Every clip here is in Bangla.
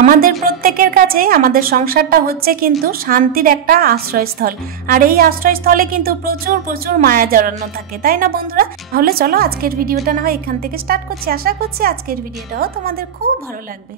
আমাদের প্রত্যেকের কাছে আমাদের সংসারটা হচ্ছে কিন্তু শান্তির একটা আশ্রয়স্থল। আর এই আশ্রয়স্থলে কিন্তু প্রচুর প্রচুর মায়া জড়ানো থাকে, তাই না বন্ধুরা? তাহলে চলো আজকের ভিডিওটা না হয় এখান থেকে স্টার্ট করছি। আশা করছি আজকের ভিডিওটাও তোমাদের খুব ভালো লাগবে।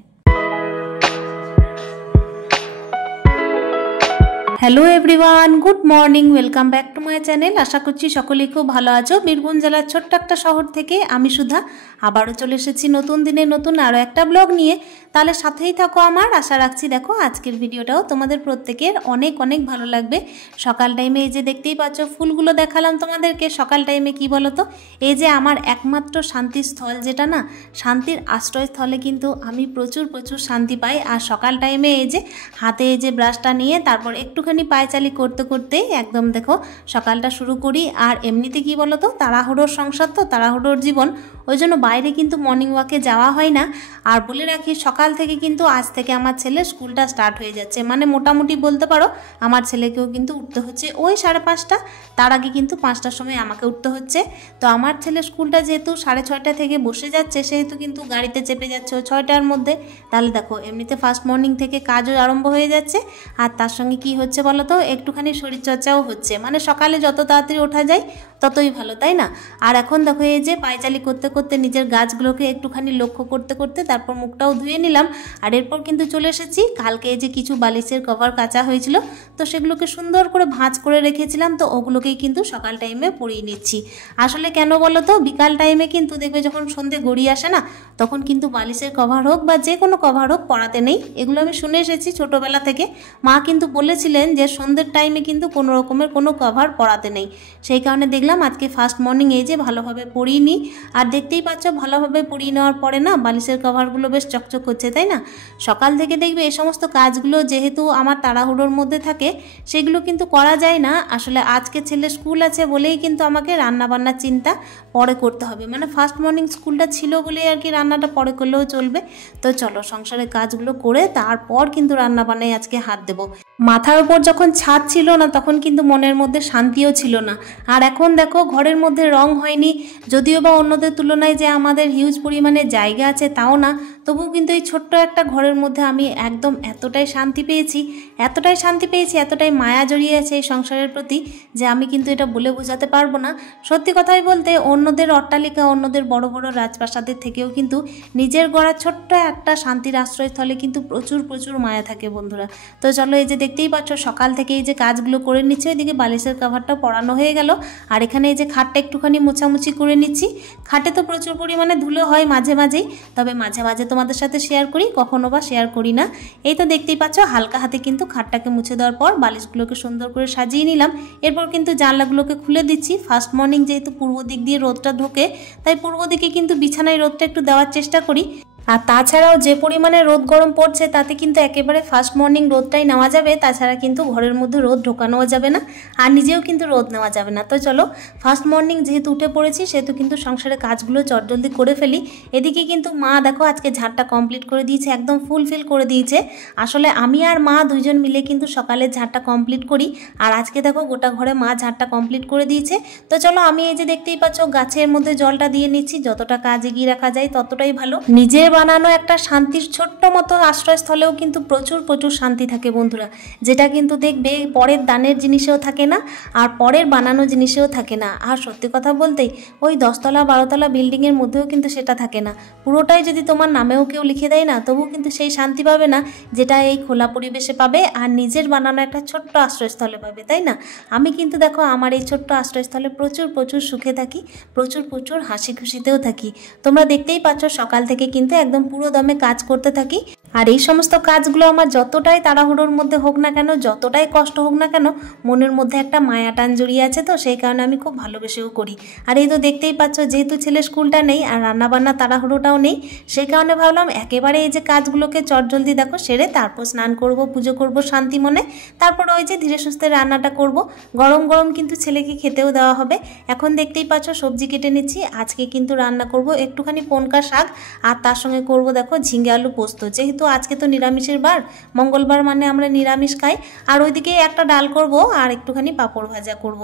Hello everyone, good morning, welcome back to my channel. আশা করছি সকলেই খুব ভালো আছো। বীরভূম জেলার ছোট্ট একটা শহর থেকে আমি সুধা আবারও চলে এসেছি নতুন দিনে নতুন আরও একটা ব্লগ নিয়ে। তাহলে সাথেই থাকো আমার। আশা রাখছি দেখো আজকের ভিডিওটাও তোমাদের প্রত্যেকের অনেক অনেক ভালো লাগবে। সকাল টাইমে এই যে দেখতেই পাচ্ছ ফুলগুলো দেখালাম তোমাদেরকে। সকাল টাইমে কি বলো তো, এই যে আমার একমাত্র শান্তির স্থল যেটা না, শান্তির আশ্রয়স্থলে কিন্তু আমি প্রচুর প্রচুর শান্তি পাই। আর সকাল টাইমে এই যে হাতে এই যে ব্রাশটা নিয়ে তারপর একটুখানি পায়চালি করতে করতেই একদম দেখো সকালটা শুরু করি। আর এমনিতে কি বলো তো, তাড়াহুড়োর সংসার তো, তাড়াহুড়োর জীবন, ওই জন্য বাইরে কিন্তু মর্নিং ওয়াকে যাওয়া হয় না। আর বলে রাখি সকাল থেকে কিন্তু আজ থেকে আমার ছেলের স্কুলটা স্টার্ট হয়ে যাচ্ছে। মানে মোটামুটি বলতে পারো আমার ছেলেকেও কিন্তু উঠতে হচ্ছে ওই 5:30, তার আগে কিন্তু 5টার সময় আমাকে উঠতে হচ্ছে। তো আমার ছেলের স্কুলটা যেহেতু 6:30 থেকে বসে যাচ্ছে, সেহেতু কিন্তু গাড়িতে চেপে যাচ্ছে ওই 6টার মধ্যে। তাহলে দেখো এমনিতে ফার্স্ট মর্নিং থেকে কাজও আরম্ভ হয়ে যাচ্ছে। আর তার সঙ্গে কি হচ্ছে বলো তো, একটুখানি শরীরচর্চাও হচ্ছে। মানে সকালে যত তাড়াতাড়ি ওঠা যায় ততই ভালো, তাই না? আর এখন দেখো এই যে পায়চালি করতে করতে নিজের গাছগুলোকে একটুখানি লক্ষ্য করতে করতে তারপর মুখটাও ধুয়ে নিলাম। আর এরপর কিন্তু চলে এসেছি, কালকে এই যে কিছু বালিশের কভার কাচা হয়েছিল, তো সেগুলোকে সুন্দর করে ভাঁজ করে রেখেছিলাম, তো ওগুলোকেই কিন্তু সকাল টাইমে পরিয়ে নিচ্ছি। আসলে কেন বলো তো, বিকাল টাইমে কিন্তু দেখবে যখন সন্ধে গড়িয়ে আসে না, তখন কিন্তু বালিশের কভার হোক বা যে কোনো কভার হোক পরাতে নেই। এগুলো আমি শুনে এসেছি ছোটোবেলা থেকে। মা কিন্তু বলেছিলেন যে সন্ধ্যের টাইমে কিন্তু কোনো রকমের কোনো কভার পরাতে নেই। সেই কারণে দেখলাম আজকে ফার্স্ট মর্নিং এই যে ভালোভাবে পরিয়ে নিই। আর দেখতেই পাচ্ছ ভালোভাবে পরিয়ে নেওয়ার পরে না বালিশের কভারগুলো বেশ চকচক করছে, তাই না? সকাল থেকে দেখবে এই সমস্ত কাজগুলো যেহেতু আমার তাড়াহুড়োর মধ্যে থাকে, সেগুলো কিন্তু করা যায় না। আসলে আজকে ছেলে স্কুল আছে বলেই কিন্তু আমাকে রান্নাবান্নার চিন্তা পরে করতে হবে। মানে ফার্স্ট মর্নিং স্কুলটা ছিল বলেই আর কি রান্নাটা পরে করলেও চলবে। তো চলো সংসারের কাজগুলো করে তারপর কিন্তু রান্নাবান্নায় আজকে হাত দেবো। মাথার উপর যখন ছাদ ছিল না, তখন কিন্তু মনের মধ্যে শান্তিও ছিল না। আর এখন দেখো ঘরের মধ্যে রং হয়নি, যদিও বা অন্যদের তুলনায় যে আমাদের হিউজ পরিমাণে জায়গা আছে তাও না, তবুও কিন্তু এই ছোট্ট একটা ঘরের মধ্যে আমি একদম এতটাই শান্তি পেয়েছি, এতটাই শান্তি পেয়েছি, এতটাই মায়া জড়িয়ে আছে এই সংসারের প্রতি, যে আমি কিন্তু এটা বলে বোঝাতে পারবো না। সত্যি কথাই বলতে অন্যদের অট্টালিকা, অন্যদের বড় বড় রাজপ্রাসাদের থেকেও কিন্তু নিজের গড়া ছোট্ট একটা শান্তির আশ্রয়স্থলে কিন্তু প্রচুর প্রচুর মায়া থাকে বন্ধুরা। তো চলো এই যে দেখতেই পাচ্ছ সকাল থেকে এই যে কাজগুলো করে নিচ্ছে, ওইদিকে বালিশের কভারটা পরানো হয়ে গেল। আর এখানে এই যে খাটটা একটুখানি মোছামুছি করে নিচ্ছি। খাটে তো প্রচুর পরিমাণে ধুলো হয় মাঝে মাঝেই, তবে মাঝে মাঝে তোমাদের সাথে শেয়ার করি, কখনো বা শেয়ার করি না। এই তো দেখতেই পাচ্ছ হালকা হাতে কিন্তু খাটটাকে মুছে দেওয়ার পর বালিশগুলোকে সুন্দর করে সাজিয়ে নিলাম। এরপর কিন্তু জানলাগুলোকে খুলে দিচ্ছি। ফার্স্ট মর্নিং যেহেতু পূর্ব দিক দিয়ে রোদটা ঢোকে, তাই পূর্ব দিকে কিন্তু বিছানায় রোদটা একটু দেওয়ার চেষ্টা করি। আর তাছাড়াও যে পরিমাণে রোদ গরম পড়ছে, তাতে কিন্তু একেবারে ফার্স্ট মর্নিং রোদটাই নেওয়া যাবে, তাছাড়া কিন্তু ঘরের মধ্যে রোদ ঢোকানোও যাবে না, আর নিজেও কিন্তু রোদ নেওয়া যাবে না। তো চলো ফার্স্ট মর্নিং যেহেতু উঠে পড়েছি, সেহেতু কিন্তু সংসারের কাজগুলো চটজলদি করে ফেলি। এদিকে কিন্তু মা দেখো আজকে ঝাড়টা কমপ্লিট করে দিয়েছে, একদম ফুলফিল করে দিয়েছে। আসলে আমি আর মা দুইজন মিলে কিন্তু সকালে ঝাড়টা কমপ্লিট করি, আর আজকে দেখো গোটা ঘরে মা ঝাড়টা কমপ্লিট করে দিয়েছে। তো চলো আমি এই যে দেখতেই পাচ্ছ গাছের মধ্যে জলটা দিয়ে নিচ্ছি, যতটা কাজ এগিয়ে রাখা যায় ততটাই ভালো। নিজের বানানো একটা শান্তির ছোট্ট মতো আশ্রয়স্থলেও কিন্তু প্রচুর প্রচুর শান্তি থাকে বন্ধুরা, যেটা কিন্তু দেখবে পরের দানের জিনিসেও থাকে না, আর পরের বানানো জিনিসেও থাকে না। আর সত্যি কথা বলতেই ওই 10তলা 12তলা বিল্ডিংয়ের মধ্যেও কিন্তু সেটা থাকে না। পুরোটাই যদি তোমার নামেও কেউ লিখে দেয় না, তবু কিন্তু সেই শান্তি পাবে না যেটা এই খোলা পরিবেশে পাবে আর নিজের বানানো একটা ছোট্ট আশ্রয়স্থলে পাবে, তাই না? আমি কিন্তু দেখো আমার এই ছোট্ট আশ্রয়স্থলে প্রচুর প্রচুর সুখে থাকি, প্রচুর প্রচুর হাসি খুশিতেও থাকি। তোমরা দেখতেই পাচ্ছ সকাল থেকে কিন্তু একদম পুরো দমে কাজ করতে থাকি। আর এই সমস্ত কাজগুলো আমার যতটাই তাড়াহুড়োর মধ্যে হোক না কেন, যতটাই কষ্ট হোক না কেন, মনের মধ্যে একটা মায়া টান জড়িয়ে আছে, তো সেই কারণে আমি খুব ভালোবেসেও করি। আর এই তো দেখতেই পাচ্ছ যেহেতু ছেলের স্কুলটা নেই আর রান্নাবান্না তাড়াহুড়োটাও নেই, সেই কারণে ভাবলাম একেবারে এই যে কাজগুলোকে চটজলদি দেখো সেরে তারপর স্নান করব, পুজো করব শান্তি মনে, তারপর ওই যে ধীরে সুস্থে রান্নাটা করব। গরম গরম কিন্তু ছেলেকে খেতেও দেওয়া হবে। এখন দেখতেই পাচ্ছ সবজি কেটে নিচ্ছি। আজকে কিন্তু রান্না করব একটুখানি পনকা শাক, আর তার সঙ্গে করব দেখো ঝিঙে আলু পোস্ত। যেহেতু আজকে তো নিরামিষের বার, মঙ্গলবার মানে আমরা নিরামিষ খাই। আর ওইদিকে একটা ডাল করব আর একটুখানি পাঁপড় ভাজা করব।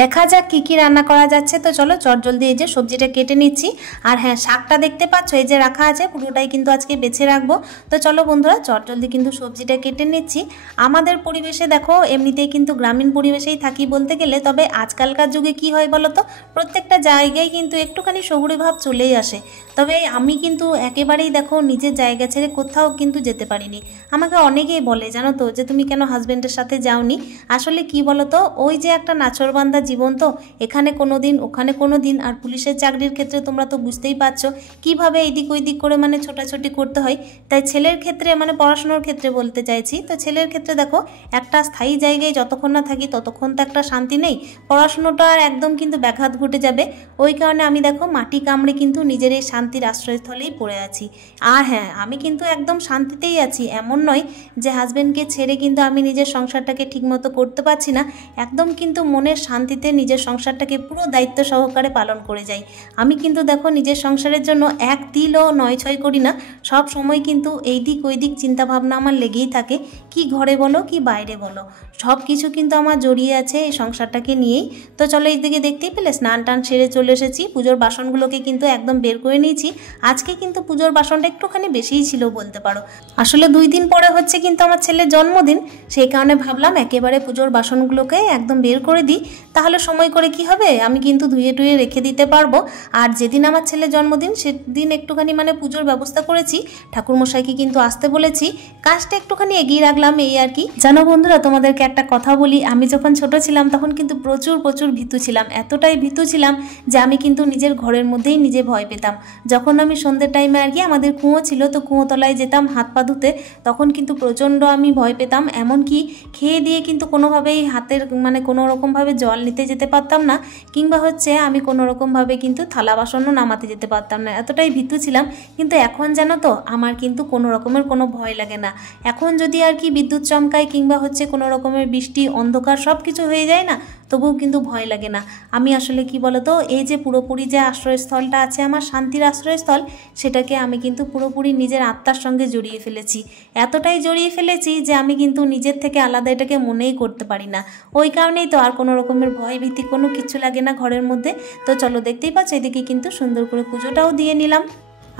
দেখা যাক কি কি রান্না করা যাচ্ছে। তো চলো চটজলদি এই যে সবজিটা কেটে নিচ্ছি। আর হ্যাঁ, শাকটা দেখতে পাচ্ছ এই যে রাখা আছে, পুরোটাই কিন্তু আজকে বেছে রাখবো। তো চলো বন্ধুরা চটজলদি কিন্তু সবজিটা কেটে নিচ্ছি। আমাদের পরিবেশে দেখো এমনিতেই কিন্তু গ্রামীণ পরিবেশেই থাকি বলতে গেলে, তবে আজকালকার যুগে কি হয় বলো তো, প্রত্যেকটা জায়গায় কিন্তু একটুখানি শহুরে ভাব চলেই আসে। তবে আমি কিন্তু একেবারেই দেখো নিজের জায়গা ছেড়ে কোথাও কিন্তু যেতে পারিনি। আমাকে অনেকেই বলে জানো তো যে তুমি কেন হাজব্যান্ডের সাথে যাওনি। আসলে কি বলো তো, ওই যে একটা নাছোড়বান্দা জীবন, তো এখানে কোনো দিন ওখানে কোনো দিন। আর পুলিশের চাকরির ক্ষেত্রে তোমরা তো বুঝতেই পারছো কিভাবে এইদিক ওইদিক করে মানে ছোটাছুটি করতে হয়। তাই ছেলের ক্ষেত্রে মানে পড়াশোনার ক্ষেত্রে বলতে চাইছি, তো ছেলের ক্ষেত্রে দেখো একটা স্থায়ী জায়গায় যতক্ষণ না থাকি ততক্ষণ তো একটা শান্তি নেই, পড়াশোনাটা আর একদম কিন্তু ব্যাঘাত ঘটে যাবে। ওই কারণে আমি দেখো মাটি কামড়ে কিন্তু নিজের এই শান্তির আশ্রয়স্থলেই পড়ে আছি। আর হ্যাঁ, আমি কিন্তু একদম শান্তিতেই আছি, এমন নয় যে হাজব্যান্ডকে ছেড়ে কিন্তু আমি নিজের সংসারটাকে ঠিকমতো করতে পারছি না। একদম কিন্তু মনের শান্তিতে নিজের সংসারটাকে পুরো দায়িত্ব সহকারে পালন করে যাই। আমি কিন্তু দেখো নিজের সংসারের জন্য এক তিলও নয় ছয় করি না। সব সময় কিন্তু এই দিক ওই দিক চিন্তাভাবনা আমার লেগেই থাকে, কি ঘরে বলো কি বাইরে বলো, সব কিছু কিন্তু আমার জড়িয়ে আছে এই সংসারটাকে নিয়েই। তো চলো এইদিকে দেখতেই পেলে স্নান টান সেরে চলে এসেছি। পুজোর বাসনগুলোকে কিন্তু একদম বের করে নিয়েছি। আজকে কিন্তু পুজোর বাসনটা একটুখানি বেশিই ছিল বলতে পারো। আসলে 2 দিন পরে হচ্ছে কিন্তু আমার ছেলের জন্মদিন, সেই কারণে ভাবলাম একেবারে পুজোর বাসনগুলোকে একদম বের করে দিই, তাহলে সময় করে কি হবে, আমি কিন্তু ধুয়ে টুয়ে রেখে দিতে পারবো। আর যেদিন আমার ছেলের জন্মদিন সেদিন একটুখানি মানে পুজোর ব্যবস্থা করেছি, ঠাকুরমশাইকে কিন্তু আসতে বলেছি, কাজটা একটুখানি এগিয়ে রাখলাম এই আর কি। জানো বন্ধুরা তোমাদেরকে একটা কথা বলি, আমি যখন ছোট ছিলাম তখন কিন্তু প্রচুর প্রচুর ভীতু ছিলাম, এতটাই ভীতু ছিলাম যে আমি কিন্তু নিজের ঘরের মধ্যেই নিজে ভয় পেতাম। যখন আমি সন্ধ্যের টাইমে আর কি আমাদের কুয়ো ছিল, তো কুয়োতলায় যেতাম হাত পা ধুতে, তখন কিন্তু প্রচণ্ড আমি ভয় পেতাম। এমনকি খেয়ে দিয়ে কিন্তু কোনোভাবেই হাতের মানে কোনো রকমভাবে জল নিতে যেতে পারতাম না, কিংবা হচ্ছে আমি কোনো রকমভাবে কিন্তু থালা বাসনও নামাতে যেতে পারতাম না, এতটাই ভীতু ছিলাম। কিন্তু এখন জানো তো আমার কিন্তু কোনো রকমের কোনো ভয় লাগে না। এখন যদি আর কি বিদ্যুৎ চমকায় কিংবা হচ্ছে কোনো রকমের বৃষ্টি অন্ধকার সব কিছু হয়ে যায় না, তবুও কিন্তু ভয় লাগে না। আমি আসলে কি বলতো, এই যে পুরোপুরি যে আশ্রয়স্থলটা আছে আমার শান্তির আশ্রয়স্থল, সেটাকে আমি কিন্তু পুরোপুরি নিজের আত্মার সঙ্গে জড়িয়ে ফেলেছি। এতটাই জড়িয়ে ফেলেছি যে আমি কিন্তু নিজের থেকে আলাদা এটাকে মনেই করতে পারি না। ওই কারণেই তো আর কোনো রকমের ভয় ভীতি কোনো কিছু লাগে না ঘরের মধ্যে। তো চলো দেখতেই পাচ্ছ এদিকে কিন্তু সুন্দর করে পুজোটাও দিয়ে নিলাম।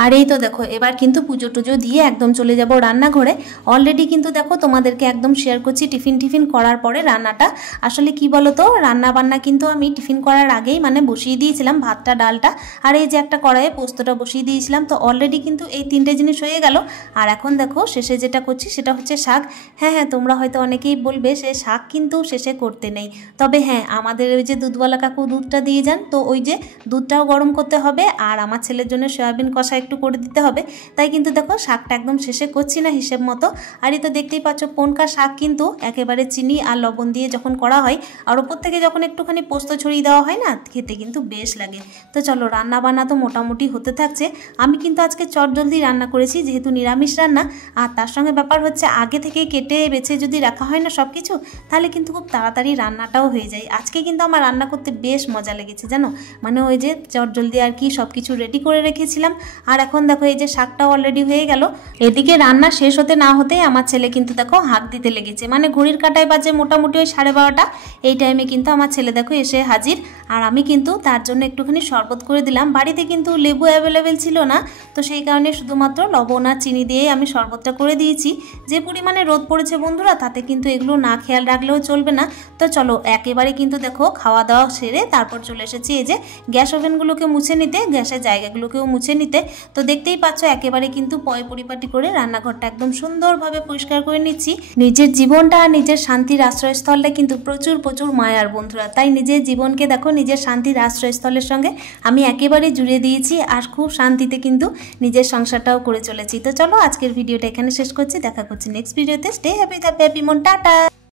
আর এই তো দেখো এবার কিন্তু পুজো টুজো দিয়ে একদম চলে যাব রান্নাঘরে। অলরেডি কিন্তু দেখো তোমাদেরকে একদম শেয়ার করছি টিফিন করার পরে রান্নাটা। আসলে কি বলো তো, রান্না বান্না কিন্তু আমি টিফিন করার আগেই মানে বসিয়ে দিয়েছিলাম ভাতটা ডালটা, আর এই যে একটা কড়াইয়ে পোস্তটা বসিয়ে দিয়েছিলাম। তো অলরেডি কিন্তু এই 3টে জিনিস হয়ে গেল। আর এখন দেখো শেষে যেটা করছি সেটা হচ্ছে শাক। হ্যাঁ হ্যাঁ, তোমরা হয়তো অনেকেই বলবে সে শাক কিন্তু শেষে করতে নেই, তবে হ্যাঁ আমাদের ওই যে দুধওয়ালা কাকু দুধটা দিয়ে যান, তো ওই যে দুধটাও গরম করতে হবে, আর আমার ছেলের জন্য সয়াবিন কষা একটু করে দিতে হবে। তাই কিন্তু দেখো শাকটা একদম শেষে করছি না হিসেব মতো। আর এই তো দেখতেই পাচ্ছ পনকা শাক কিন্তু একেবারে চিনি আর লবণ দিয়ে যখন করা হয়, আর ওপর থেকে যখন একটুখানি পোস্ত ছড়িয়ে দেওয়া হয় না, খেতে কিন্তু বেশ লাগে। তো চলো রান্না বান্না তো মোটামুটি হতে থাকছে। আমি কিন্তু আজকে চটজলদি রান্না করেছি যেহেতু নিরামিষ রান্না, আর তার সঙ্গে ব্যাপার হচ্ছে আগে থেকে কেটে বেছে যদি রাখা হয় না সব কিছু, তাহলে কিন্তু খুব তাড়াতাড়ি রান্নাটাও হয়ে যায়। আজকে কিন্তু আমার রান্না করতে বেশ মজা লেগেছে জানো, মানে ওই যে চটজলদি আর কি সব কিছু রেডি করে রেখেছিলাম। আর এখন দেখো এই যে শাকটাও অলরেডি হয়ে গেল। এদিকে রান্না শেষ হতে না হতেই আমার ছেলে কিন্তু দেখো হাঁক দিতে লেগেছে, মানে ঘড়ির কাঁটায় বাজে মোটামুটি ওই 12:30। এই টাইমে কিন্তু আমার ছেলে দেখো এসে হাজির। আর আমি কিন্তু তার জন্য একটুখানি শরবত করে দিলাম। বাড়িতে কিন্তু লেবু অ্যাভেলেবেল ছিল না, তো সেই কারণে শুধুমাত্র লবণ আর চিনি দিয়ে আমি শরবতটা করে দিয়েছি। যে পরিমাণে রোদ পড়েছে বন্ধুরা, তাতে কিন্তু এগুলো না খেয়াল রাখলেও চলবে না। তো চলো একেবারে কিন্তু দেখো খাওয়া দাওয়া সেরে তারপর চলে এসেছি এই যে গ্যাস ওভেনগুলোকে মুছে নিতে, গ্যাসের জায়গাগুলোকেও মুছে নিতে। তো দেখতেই পাচ্ছ একেবারে কিন্তু পরিপাটি করে রান্নাঘরটা একদম সুন্দরভাবে পরিষ্কার করে নিচ্ছি। নিজের জীবনটা আর নিজের শান্তির আশ্রয়স্থলটা কিন্তু প্রচুর প্রচুর মায়ার বন্ধুরা, তাই নিজের জীবনকে দেখো নিজের শান্তির আশ্রয়স্থলের সঙ্গে আমি একেবারে জুড়ে দিয়েছি, আর খুব শান্তিতে কিন্তু নিজের সংসারটাও করে চলেছি। তো চলো আজকের ভিডিওটা এখানে শেষ করছি, দেখা করছি নেক্সট ভিডিওতে। স্টে হ্যাপি, হ্যাপি মন, টাটা।